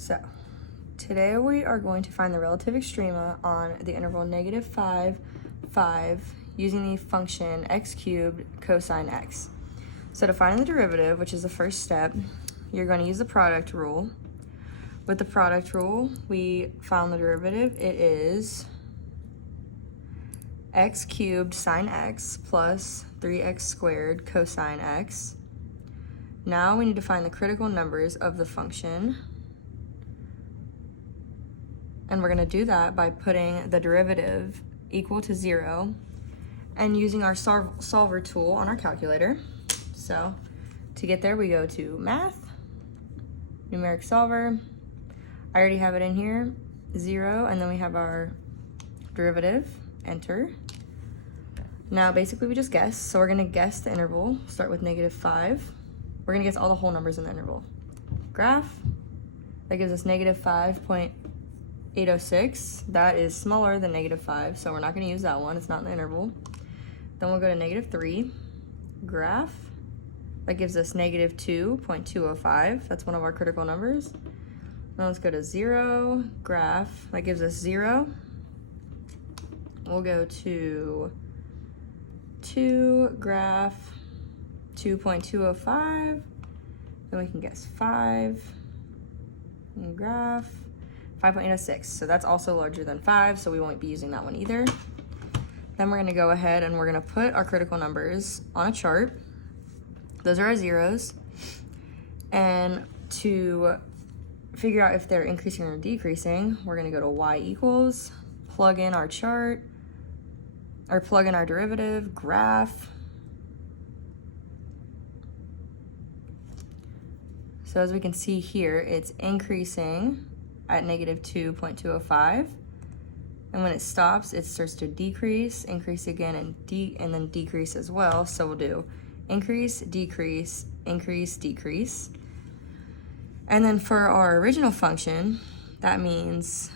So today we are going to find the relative extrema on the interval -5, 5 using the function x cubed cosine x. So to find the derivative, which is the first step, you're going to use the product rule. With the product rule, we found the derivative. It is x cubed sine x plus 3x squared cosine x. Now we need to find the critical numbers of the function. And we're going to do that by putting the derivative equal to 0 and using our solver tool on our calculator. So to get there, we go to Math, Numeric Solver. I already have it in here, 0, and then we have our derivative, enter. Now basically we just guess, so we're going to guess the interval, start with -5. We're going to guess all the whole numbers in the interval. Graph, that gives us -5.806. That is smaller than -5, so we're not going to use that one. It's not in the interval. Then we'll go to -3. Graph, that gives us -2.205. That's one of our critical numbers. Now let's go to 0. Graph, that gives us 0. We'll go to 2. Graph, 2.205. Then we can guess 5. And graph, 5.806. So that's also larger than 5, so we won't be using that one either. Then we're going to go ahead and we're going to put our critical numbers on a chart. Those are our zeros. And to figure out if they're increasing or decreasing, we're going to go to y equals, plug in our chart, or plug in our derivative, graph. So as we can see here, it's increasing at -2.205. And when it stops, it starts to decrease, increase again, and then decrease as well. So we'll do increase, decrease, increase, decrease. And then for our original function, that means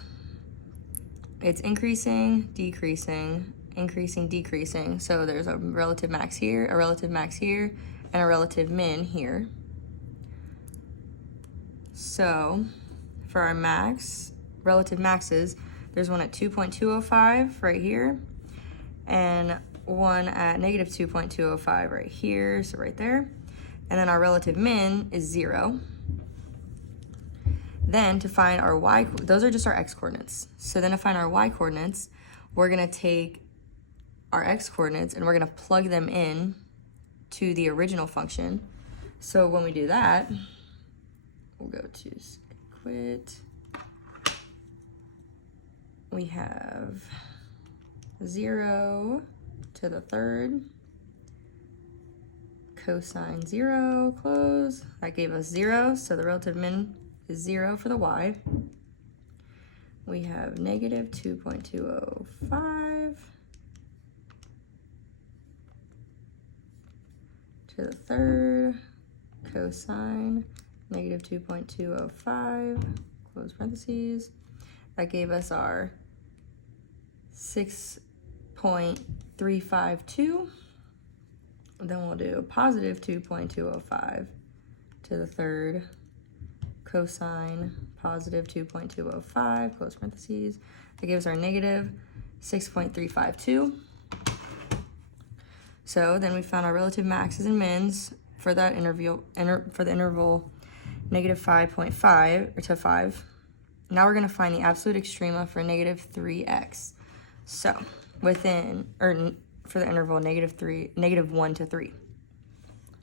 it's increasing, decreasing, increasing, decreasing. So there's a relative max here, a relative max here, and a relative min here. So for our relative maxes, there's one at 2.205 right here, and one at -2.205 right here, so right there. And then our relative min is 0. Then to find our y, those are just our x coordinates. So then to find our y coordinates, we're gonna take our x coordinates and we're gonna plug them in to the original function. So when we do that, we'll go to quit. We have 0 to the 3rd, cosine 0, close. That gave us 0, so the relative min is 0 for the y. We have -2.205 to the 3rd, cosine -2.205, close parentheses. That gave us our 6.352. Then we'll do +2.205 to the 3rd, cosine +2.205, close parentheses. That gives our -6.352. So then we found our relative maxes and mins for that interval, for the interval -5.5 to 5. Now we're going to find the absolute extrema for -3x. So for the interval -1 to 3.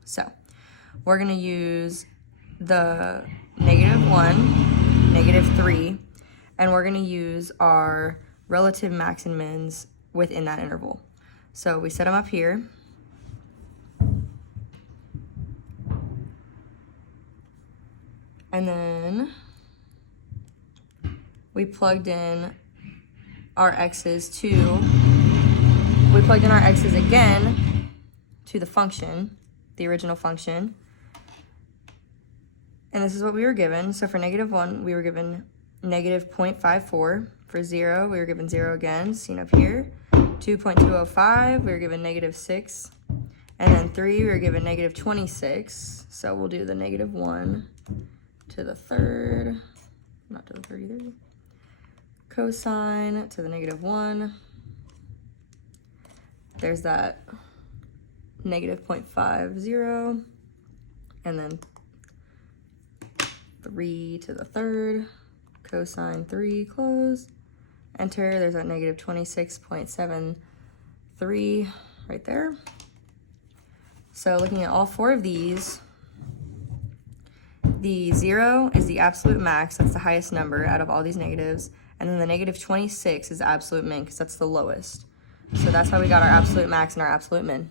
So we're going to use the -1, -3, and we're going to use our relative max and mins within that interval. So we set them up here. And then we plugged in our x's again to the function, the original function. And this is what we were given. So for -1, we were given -0.54. For 0, we were given 0 again, seen up here. 2.205, we were given -6. And then 3, we were given -26. So we'll do the -1 to the 3rd, not to the 33. Cosine to the -1. There's that -0.50, and then 3 to the 3rd, cosine 3, close, enter. There's that -26.73 right there. So looking at all 4 of these, the 0 is the absolute max, that's the highest number out of all these negatives, and then the -26 is the absolute min, because that's the lowest. So that's why we got our absolute max and our absolute min.